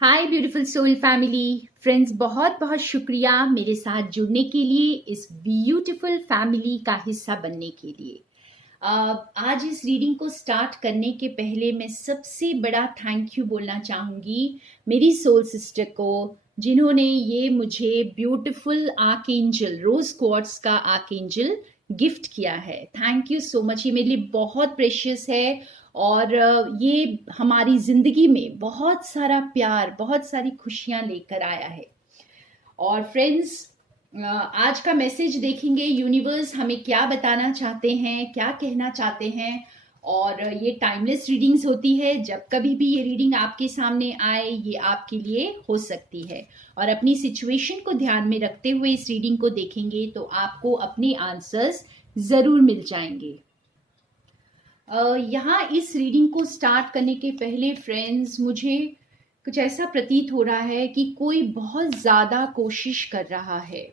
हाय beautiful soul family friends, बहुत बहुत शुक्रिया मेरे साथ जुड़ने के लिए, इस ब्यूटीफुल फैमिली का हिस्सा बनने के लिए। आज इस रीडिंग को स्टार्ट करने के पहले मैं सबसे बड़ा थैंक यू बोलना चाहूँगी मेरी सोल सिस्टर को, जिन्होंने ये मुझे beautiful archangel, rose quartz का आर्क एंजल गिफ्ट किया है। Thank you so much. ये मेरे लिए बहुत प्रेशियस है और ये हमारी ज़िंदगी में बहुत सारा प्यार, बहुत सारी खुशियाँ लेकर आया है। और फ्रेंड्स, आज का मैसेज देखेंगे, यूनिवर्स हमें क्या बताना चाहते हैं, क्या कहना चाहते हैं। और ये टाइमलेस रीडिंग्स होती है, जब कभी भी ये रीडिंग आपके सामने आए ये आपके लिए हो सकती है। और अपनी सिचुएशन को ध्यान में रखते हुए इस रीडिंग को देखेंगे तो आपको अपने आंसर्स ज़रूर मिल जाएंगे। यहाँ इस रीडिंग को स्टार्ट करने के पहले फ्रेंड्स, मुझे कुछ ऐसा प्रतीत हो रहा है कि कोई बहुत ज़्यादा कोशिश कर रहा है।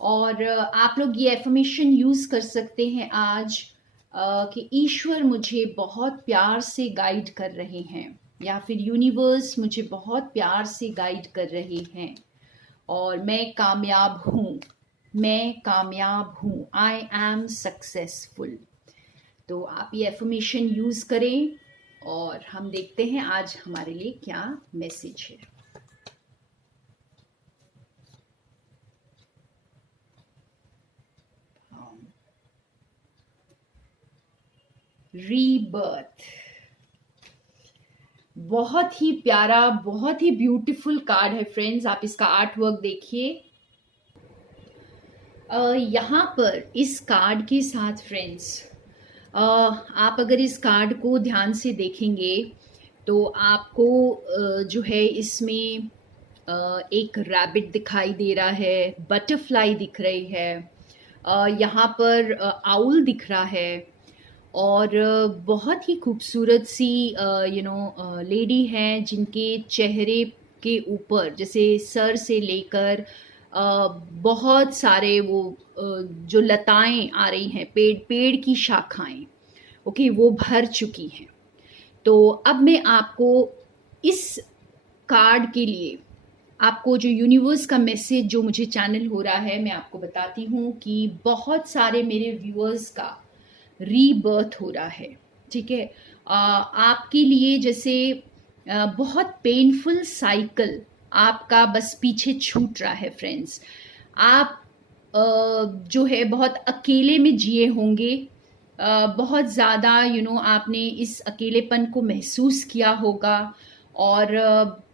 और आप लोग ये एफर्मेशन यूज़ कर सकते हैं आज कि ईश्वर मुझे बहुत प्यार से गाइड कर रहे हैं, या फिर यूनिवर्स मुझे बहुत प्यार से गाइड कर रहे हैं और मैं कामयाब हूँ, मैं कामयाब हूँ, आई एम सक्सेसफुल। तो आप ये एफर्मेशन यूज़ करें और हम देखते हैं आज हमारे लिए क्या मैसेज है। रीबर्थ, बहुत ही प्यारा, बहुत ही ब्यूटीफुल कार्ड है फ्रेंड्स। आप इसका आर्ट वर्क देखिए। यहाँ पर इस कार्ड के साथ फ्रेंड्स, आप अगर इस कार्ड को ध्यान से देखेंगे तो आपको जो है इसमें एक रैबिट दिखाई दे रहा है, बटरफ्लाई दिख रही है, यहाँ पर आउल दिख रहा है और बहुत ही खूबसूरत सी लेडी हैं जिनके चेहरे के ऊपर जैसे सर से लेकर बहुत सारे वो जो लताएं आ रही हैं, पेड़ की शाखाएं, ओके, वो भर चुकी हैं। तो अब मैं आपको इस कार्ड के लिए, आपको जो यूनिवर्स का मैसेज जो मुझे चैनल हो रहा है, मैं आपको बताती हूँ कि बहुत सारे मेरे व्यूअर्स का रीबर्थ हो रहा है। ठीक है, आपके लिए जैसे बहुत पेनफुल साइकिल आपका बस पीछे छूट रहा है फ्रेंड्स। आप जो है बहुत अकेले में जिए होंगे, बहुत ज़्यादा आपने इस अकेलेपन को महसूस किया होगा और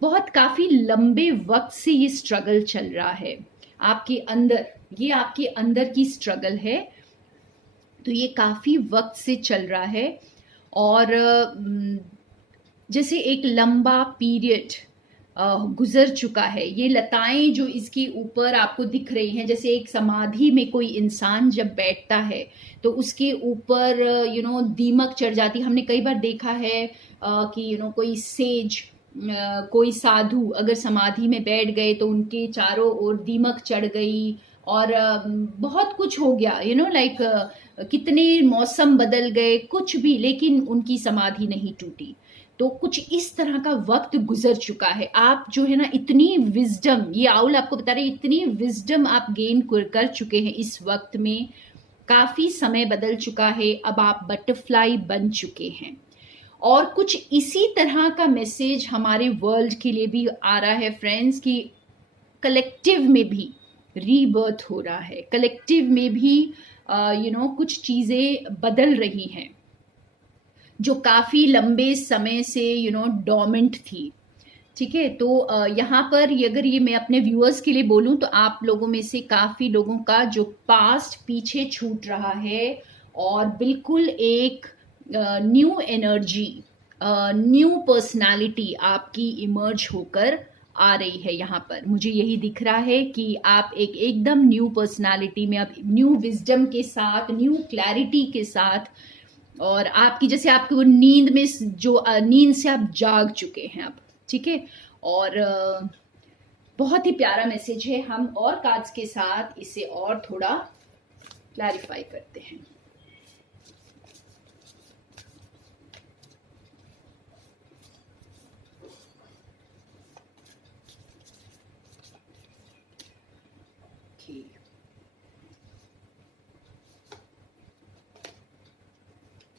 बहुत काफ़ी लंबे वक्त से ये स्ट्रगल चल रहा है आपके अंदर। ये आपके अंदर की स्ट्रगल है, तो ये काफ़ी वक्त से चल रहा है और जैसे एक लंबा पीरियड गुजर चुका है। ये लताएं जो इसके ऊपर आपको दिख रही हैं, जैसे एक समाधि में कोई इंसान जब बैठता है तो उसके ऊपर दीमक चढ़ जाती। हमने कई बार देखा है कि कोई सेज, कोई साधु अगर समाधि में बैठ गए तो उनके चारों ओर दीमक चढ़ गई और बहुत कुछ हो गया, लाइक कितने मौसम बदल गए, कुछ भी, लेकिन उनकी समाधि नहीं टूटी। तो कुछ इस तरह का वक्त गुजर चुका है। आप जो है ना, इतनी विजडम, ये आउल आपको बता रहे, इतनी विजडम आप गेन कर चुके हैं इस वक्त में। काफी समय बदल चुका है, अब आप बटरफ्लाई बन चुके हैं। और कुछ इसी तरह का मैसेज हमारे वर्ल्ड के लिए भी आ रहा है फ्रेंड्स, कि कलेक्टिव में भी रीबर्थ हो रहा है, कलेक्टिव में भी कुछ चीज़ें बदल रही हैं जो काफ़ी लंबे समय से डोमेंट थी। ठीक है, तो यहाँ पर अगर ये मैं अपने व्यूअर्स के लिए बोलूँ तो आप लोगों में से काफ़ी लोगों का जो पास्ट पीछे छूट रहा है और बिल्कुल एक न्यू एनर्जी, न्यू पर्सनालिटी आपकी इमर्ज होकर आ रही है। यहाँ पर मुझे यही दिख रहा है कि आप एक एकदम न्यू पर्सनालिटी में, अब न्यू विजडम के साथ, न्यू क्लैरिटी के साथ, और आपकी जैसे आपकी वो नींद में जो नींद से आप जाग चुके हैं अब। ठीक है, और बहुत ही प्यारा मैसेज है। हम और कार्ड्स के साथ इसे और थोड़ा क्लैरिफाई करते हैं। ओके,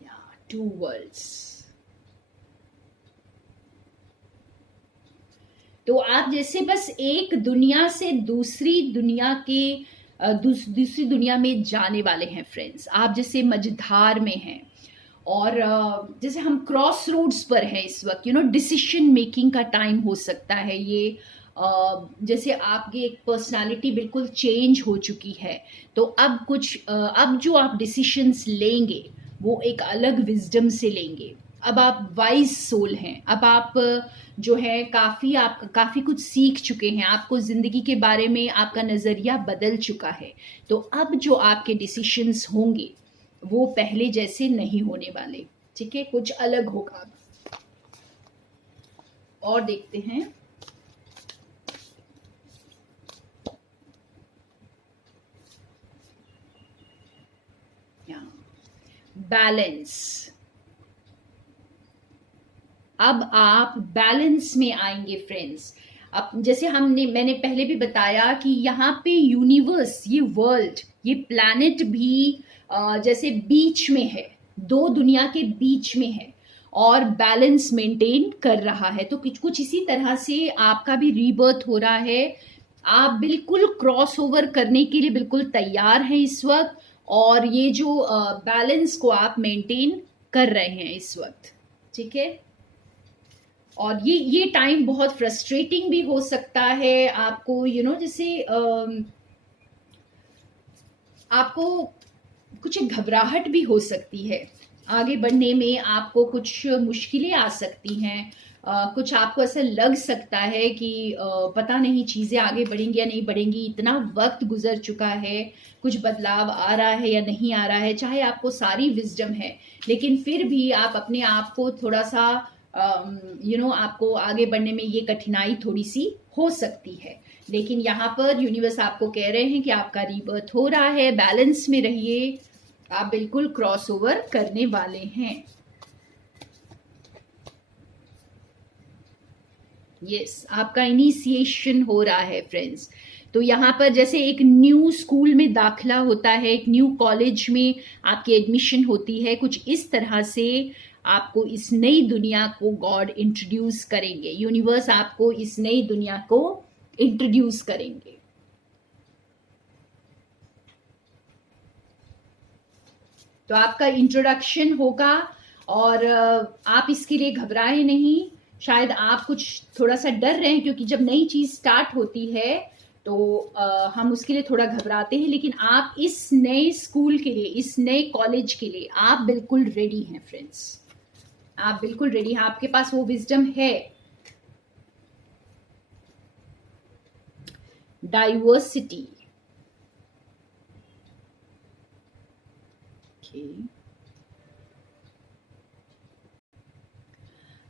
या टू वर्ल्ड्स। तो आप जैसे बस एक दुनिया से दूसरी दुनिया के दूसरी दुनिया में जाने वाले हैं फ्रेंड्स। आप जैसे मझधार में हैं और जैसे हम क्रॉस रोड्स पर हैं इस वक्त, डिसीजन मेकिंग का टाइम हो सकता है ये। जैसे आपकी एक पर्सनालिटी बिल्कुल चेंज हो चुकी है, तो अब जो आप डिसीशंस लेंगे वो एक अलग विजडम से लेंगे। अब आप वाइज सोल हैं। अब आप जो है आप काफ़ी कुछ सीख चुके हैं। आपको ज़िंदगी के बारे में आपका नज़रिया बदल चुका है। तो अब जो आपके डिसीशंस होंगे वो पहले जैसे नहीं होने वाले। ठीक है, कुछ अलग होगा। और देखते हैं, बैलेंस। अब आप बैलेंस में आएंगे फ्रेंड्स। अब जैसे मैंने पहले भी बताया कि यहाँ पे यूनिवर्स, ये वर्ल्ड, ये प्लैनेट भी जैसे बीच में है, दो दुनिया के बीच में है और बैलेंस मेंटेन कर रहा है। तो कुछ इसी तरह से आपका भी रीबर्थ हो रहा है। आप बिल्कुल क्रॉस ओवर करने के लिए बिल्कुल तैयार हैं इस वक्त, और ये जो बैलेंस को आप मेंटेन कर रहे हैं इस वक्त। ठीक है, और ये टाइम बहुत फ्रस्ट्रेटिंग भी हो सकता है आपको, जैसे आपको कुछ घबराहट भी हो सकती है। आगे बढ़ने में आपको कुछ मुश्किलें आ सकती हैं। कुछ आपको ऐसा लग सकता है कि पता नहीं चीज़ें आगे बढ़ेंगी या नहीं बढ़ेंगी, इतना वक्त गुजर चुका है, कुछ बदलाव आ रहा है या नहीं आ रहा है। चाहे आपको सारी विजडम है, लेकिन फिर भी आप अपने आप को थोड़ा सा आपको आगे बढ़ने में ये कठिनाई थोड़ी सी हो सकती है। लेकिन यहाँ पर यूनिवर्स आपको कह रहे हैं कि आपका रीबर्थ हो रहा है, बैलेंस में रहिए, आप बिल्कुल क्रॉस ओवर करने वाले हैं। यस, आपका इनिशिएशन हो रहा है फ्रेंड्स। तो यहाँ पर जैसे एक न्यू स्कूल में दाखिला होता है, एक न्यू कॉलेज में आपकी एडमिशन होती है, कुछ इस तरह से आपको इस नई दुनिया को गॉड इंट्रोड्यूस करेंगे। यूनिवर्स आपको इस नई दुनिया को इंट्रोड्यूस करेंगे। तो आपका इंट्रोडक्शन होगा और आप इसके लिए घबराए नहीं। शायद आप कुछ थोड़ा सा डर रहे हैं, क्योंकि जब नई चीज स्टार्ट होती है तो हम उसके लिए थोड़ा घबराते हैं। लेकिन आप इस नए स्कूल के लिए, इस नए कॉलेज के लिए आप बिल्कुल रेडी हैं फ्रेंड्स। आप बिल्कुल रेडी हैं, आपके पास वो विजडम है। डाइवर्सिटी,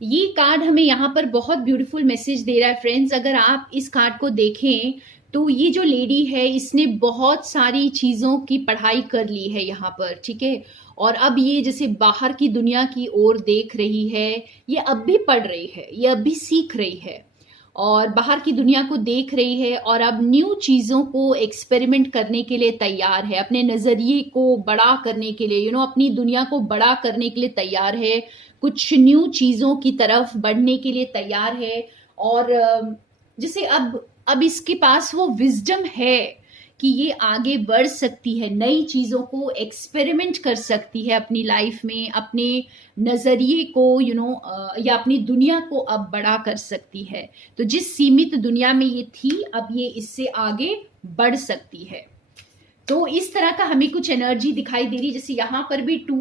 ये कार्ड हमें यहाँ पर बहुत ब्यूटीफुल मैसेज दे रहा है फ्रेंड्स। अगर आप इस कार्ड को देखें तो ये जो लेडी है, इसने बहुत सारी चीज़ों की पढ़ाई कर ली है यहाँ पर। ठीक है, और अब ये जैसे बाहर की दुनिया की ओर देख रही है, ये अब भी पढ़ रही है, ये अब भी सीख रही है और बाहर की दुनिया को देख रही है, और अब न्यू चीज़ों को एक्सपेरिमेंट करने के लिए तैयार है, अपने नज़रिए को बड़ा करने के लिए, अपनी दुनिया को बड़ा करने के लिए तैयार है, कुछ न्यू चीज़ों की तरफ बढ़ने के लिए तैयार है। और जैसे अब इसके पास वो विजडम है कि ये आगे बढ़ सकती है, नई चीज़ों को एक्सपेरिमेंट कर सकती है अपनी लाइफ में, अपने नज़रिए को या अपनी दुनिया को अब बड़ा कर सकती है। तो जिस सीमित दुनिया में ये थी, अब ये इससे आगे बढ़ सकती है। तो इस तरह का हमें कुछ एनर्जी दिखाई दे रही है। जैसे यहाँ पर भी टू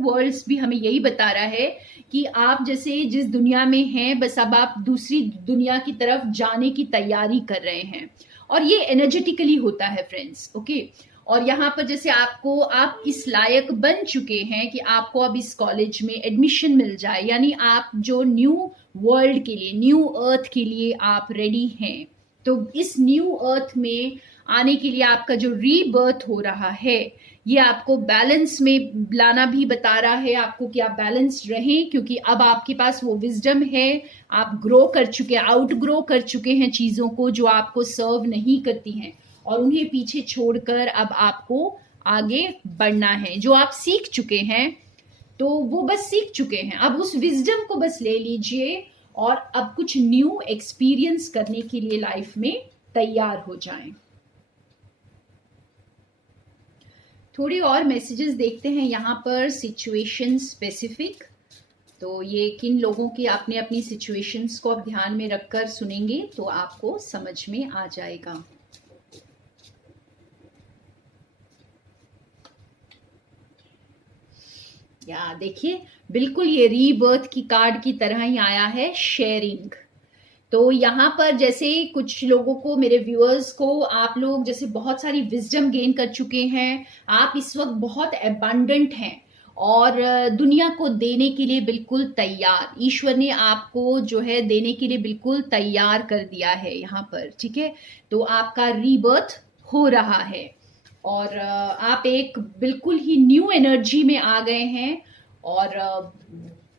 वर्ल्ड्स भी हमें यही बता रहा है कि आप जैसे जिस दुनिया में हैं, बस अब आप दूसरी दुनिया की तरफ जाने की तैयारी कर रहे हैं, और ये एनर्जेटिकली होता है फ्रेंड्स। ओके, और यहाँ पर जैसे आप इस लायक बन चुके हैं कि आपको अब इस कॉलेज में एडमिशन मिल जाए, यानी आप जो न्यू वर्ल्ड के लिए, न्यू अर्थ के लिए आप रेडी हैं। तो इस न्यू अर्थ में आने के लिए आपका जो रीबर्थ हो रहा है, ये आपको बैलेंस में लाना भी बता रहा है आपको कि आप बैलेंस रहें, क्योंकि अब आपके पास वो विजडम है। आप ग्रो कर चुके हैं, आउट ग्रो कर चुके हैं चीज़ों को जो आपको सर्व नहीं करती हैं, और उन्हें पीछे छोड़कर अब आपको आगे बढ़ना है। जो आप सीख चुके हैं तो वो बस सीख चुके हैं, अब उस विजडम को बस ले लीजिए और अब कुछ न्यू एक्सपीरियंस करने के लिए लाइफ में तैयार हो जाएं। थोड़ी और मैसेजेस देखते हैं यहाँ पर सिचुएशन स्पेसिफिक। तो ये किन लोगों की आपने अपनी सिचुएशंस को अब ध्यान में रखकर सुनेंगे तो आपको समझ में आ जाएगा। या देखिए, बिल्कुल ये रीबर्थ की कार्ड की तरह ही आया है, शेयरिंग। तो यहाँ पर जैसे कुछ लोगों को, मेरे व्यूअर्स को, आप लोग जैसे बहुत सारी विजडम गेन कर चुके हैं, आप इस वक्त बहुत एबंडेंट हैं और दुनिया को देने के लिए बिल्कुल तैयार, ईश्वर ने आपको जो है देने के लिए बिल्कुल तैयार कर दिया है यहाँ पर, ठीक है। तो आपका रीबर्थ हो रहा है और आप एक बिल्कुल ही न्यू एनर्जी में आ गए हैं और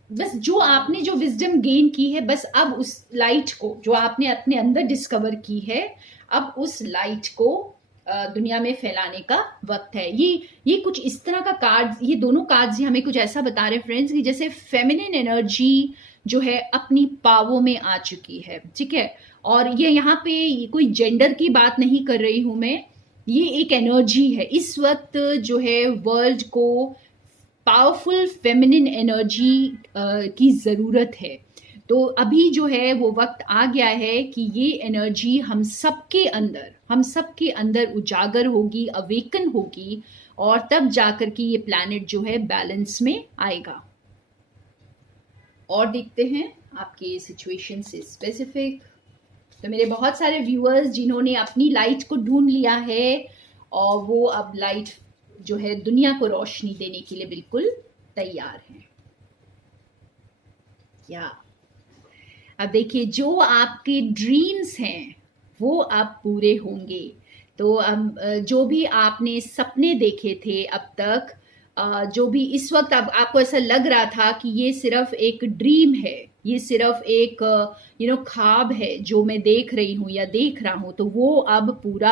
बस जो आपने जो विजडम गेन की है, बस अब उस लाइट को जो आपने अपने अंदर डिस्कवर की है, अब उस लाइट को दुनिया में फैलाने का वक्त है। ये कुछ इस तरह का कार्ड, ये दोनों कार्ड्स हमें कुछ ऐसा बता रहे हैं फ्रेंड्स कि जैसे फेमिनिन एनर्जी जो है अपनी पावों में आ चुकी है, ठीक है। और ये यहाँ पे कोई जेंडर की बात नहीं कर रही हूं मैं, ये एक एनर्जी है। इस वक्त जो है वर्ल्ड को पावरफुल फेमिनिन एनर्जी की ज़रूरत है। तो अभी जो है वो वक्त आ गया है कि ये एनर्जी हम सबके अंदर उजागर होगी, अवेकन होगी और तब जाकर के ये प्लैनेट जो है बैलेंस में आएगा। और देखते हैं आपके सिचुएशन से स्पेसिफिक। तो मेरे बहुत सारे व्यूअर्स जिन्होंने अपनी लाइट को ढूंढ लिया है और वो अब लाइट जो है दुनिया को रोशनी देने के लिए बिल्कुल तैयार हैं। या अब देखिए, जो आपके ड्रीम्स हैं वो अब पूरे होंगे। तो अब जो भी आपने सपने देखे थे अब तक, जो भी इस वक्त अब आपको ऐसा लग रहा था कि ये सिर्फ एक ड्रीम है, ये सिर्फ एक ख्वाब है जो मैं देख रही हूँ या देख रहा हूँ, तो वो अब पूरा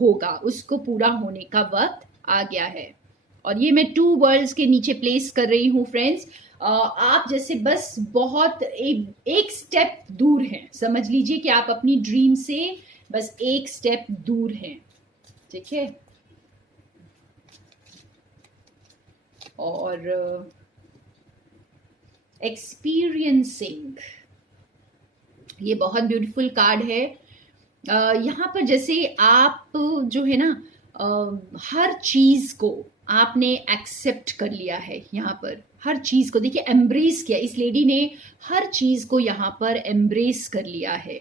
होगा, उसको पूरा होने का वक्त आ गया है। और ये मैं 2 वर्ल्ड्स के नीचे प्लेस कर रही हूँ फ्रेंड्स। आप जैसे बस बहुत एक स्टेप दूर हैं, समझ लीजिए कि आप अपनी ड्रीम से बस एक स्टेप दूर हैं, ठीक है। और एक्सपीरियंसिंग, ये बहुत ब्यूटीफुल कार्ड है। यहाँ पर जैसे आप जो है ना, हर चीज को आपने एक्सेप्ट कर लिया है। यहाँ पर हर चीज को देखिए एम्ब्रेस किया, इस लेडी ने हर चीज को यहाँ पर एम्ब्रेस कर लिया है।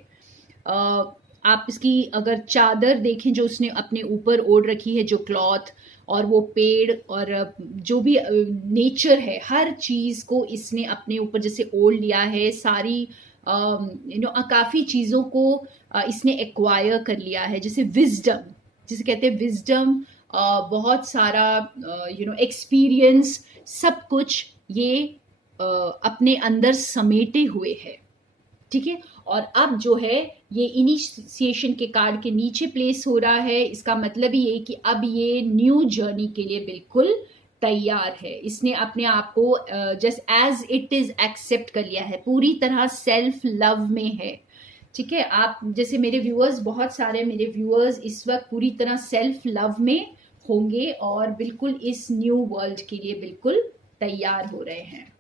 आप इसकी अगर चादर देखें जो उसने अपने ऊपर ओढ़ रखी है, जो क्लॉथ और वो पेड़ और जो भी नेचर है, हर चीज को इसने अपने ऊपर जैसे ओढ़ लिया है। सारी काफी चीजों को इसने एक्वायर कर लिया है, जैसे विजडम, जिसे कहते हैं विजडम, बहुत सारा एक्सपीरियंस, सब कुछ ये अपने अंदर समेटे हुए है, ठीक है। और अब जो है ये इनिशिएशन के कार्ड के नीचे प्लेस हो रहा है। इसका मतलब ये कि अब ये न्यू जर्नी के लिए बिल्कुल तैयार है। इसने अपने आप को just as it is accept कर लिया है, पूरी तरह सेल्फ लव में है, ठीक है। आप जैसे मेरे व्यूअर्स, बहुत सारे मेरे व्यूअर्स इस वक्त पूरी तरह सेल्फ लव में होंगे और बिल्कुल इस न्यू वर्ल्ड के लिए बिल्कुल तैयार हो रहे हैं।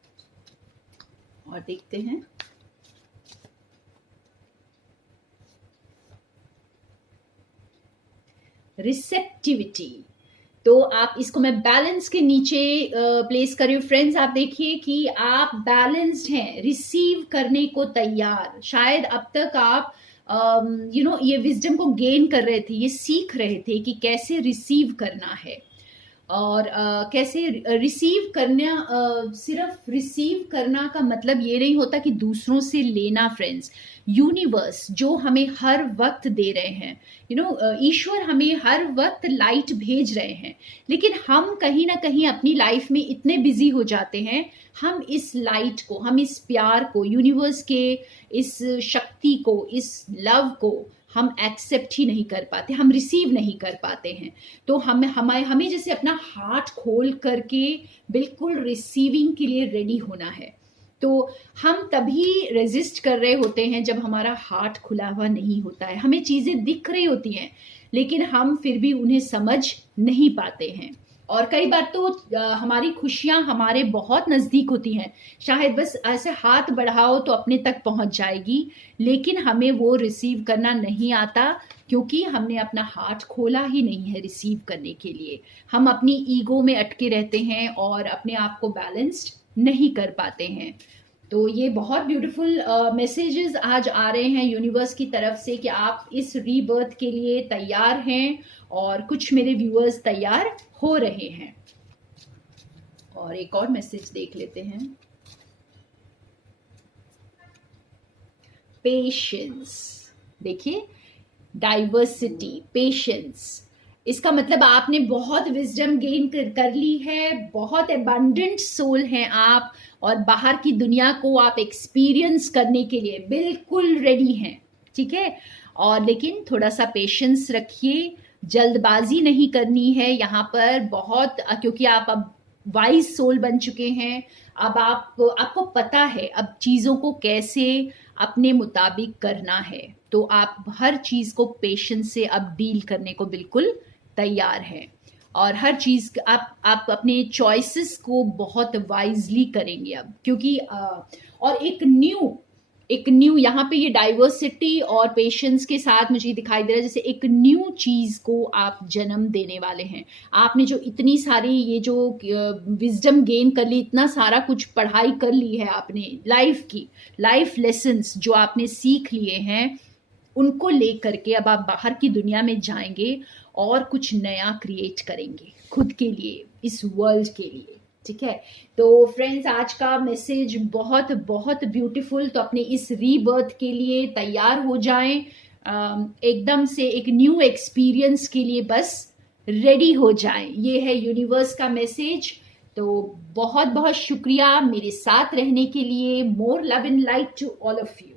और देखते हैं रिसेप्टिविटी। तो आप इसको मैं बैलेंस के नीचे प्लेस कर रही हूँ फ्रेंड्स। आप देखिए कि आप बैलेंस्ड हैं, रिसीव करने को तैयार। शायद अब तक आप ये विजडम को गेन कर रहे थे, ये सीख रहे थे कि कैसे रिसीव करना है और कैसे रिसीव करना। सिर्फ रिसीव करना का मतलब ये नहीं होता कि दूसरों से लेना फ्रेंड्स। यूनिवर्स जो हमें हर वक्त दे रहे हैं, ईश्वर हमें हर वक्त लाइट भेज रहे हैं, लेकिन हम कहीं ना कहीं अपनी लाइफ में इतने बिजी हो जाते हैं, हम इस लाइट को, हम इस प्यार को, यूनिवर्स के इस शक्ति को, इस लव को हम एक्सेप्ट ही नहीं कर पाते, हम रिसीव नहीं कर पाते हैं। तो हमें जैसे अपना हार्ट खोल करके बिल्कुल रिसीविंग के लिए रेडी होना है। तो हम तभी रेजिस्ट कर रहे होते हैं जब हमारा हार्ट खुला हुआ नहीं होता है। हमें चीज़ें दिख रही होती हैं लेकिन हम फिर भी उन्हें समझ नहीं पाते हैं। और कई बार तो हमारी खुशियां हमारे बहुत नज़दीक होती हैं, शायद बस ऐसे हाथ बढ़ाओ तो अपने तक पहुंच जाएगी, लेकिन हमें वो रिसीव करना नहीं आता क्योंकि हमने अपना हार्ट खोला ही नहीं है रिसीव करने के लिए। हम अपनी ईगो में अटके रहते हैं और अपने आप को बैलेंस्ड नहीं कर पाते हैं। तो ये बहुत ब्यूटीफुल मैसेजेस आज आ रहे हैं यूनिवर्स की तरफ से कि आप इस रीबर्थ के लिए तैयार हैं और कुछ मेरे व्यूअर्स तैयार हो रहे हैं। और एक और मैसेज देख लेते हैं। पेशेंस, देखिए डाइवर्सिटी, पेशेंस, इसका मतलब आपने बहुत विजडम गेन कर ली है, बहुत एबंडेंट सोल हैं आप और बाहर की दुनिया को आप एक्सपीरियंस करने के लिए बिल्कुल रेडी हैं, ठीक है। और लेकिन थोड़ा सा पेशेंस रखिए, जल्दबाजी नहीं करनी है यहाँ पर बहुत, क्योंकि आप अब वाइज सोल बन चुके हैं। अब आपको पता है अब चीज़ों को कैसे अपने मुताबिक करना है, तो आप हर चीज़ को पेशेंस से अब डील करने को बिल्कुल तैयार हैं। और हर चीज़ आप अपने चॉइसेस को बहुत वाइजली करेंगे अब, क्योंकि और एक न्यू यहाँ पे ये डाइवर्सिटी और पेशेंस के साथ मुझे दिखाई दे रहा है जैसे एक न्यू चीज़ को आप जन्म देने वाले हैं। आपने जो इतनी सारी ये जो विजडम गेन कर ली, इतना सारा कुछ पढ़ाई कर ली है आपने लाइफ लेसन्स जो आपने सीख लिए हैं, उनको लेकर के अब आप बाहर की दुनिया में जाएंगे और कुछ नया क्रिएट करेंगे खुद के लिए, इस वर्ल्ड के लिए, ठीक है। तो फ्रेंड्स, आज का मैसेज बहुत बहुत ब्यूटीफुल। तो अपने इस रीबर्थ के लिए तैयार हो जाएं, एकदम से एक न्यू एक्सपीरियंस के लिए बस रेडी हो जाएं। ये है यूनिवर्स का मैसेज। तो बहुत बहुत शुक्रिया मेरे साथ रहने के लिए। More love and light to all of you.